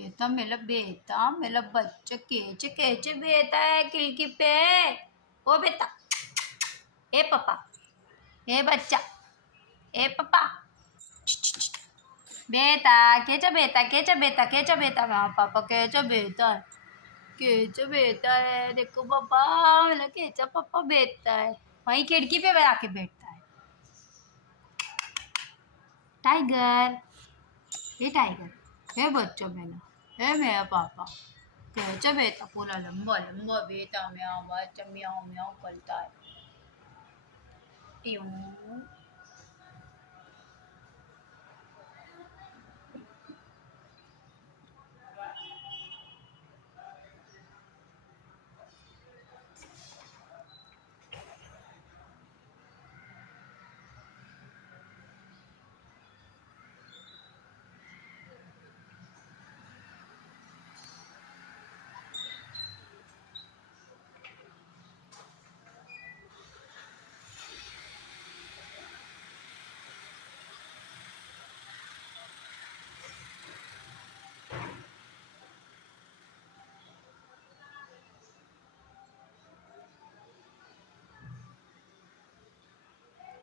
बेटा मेरा बच्चा कैचे बेटा है खिड़की पे। ओ बेटा, ए पापा, ए बच्चा, ए पापा, बेटा कैचा बेटा हाँ पापा कैचा बेटा है देखो पापा मेरा कैचा पापा बेटा है। वहीं खिड़की पे आके बैठता है। टाइगर, ये टाइगर, हे बच्चा मेरा, हे मेरा पापा कैचा बेटा पूरा लंबा लंबा बेटा म्याऊं बच्चा म्याऊं म्याऊं करता है। ट्यूं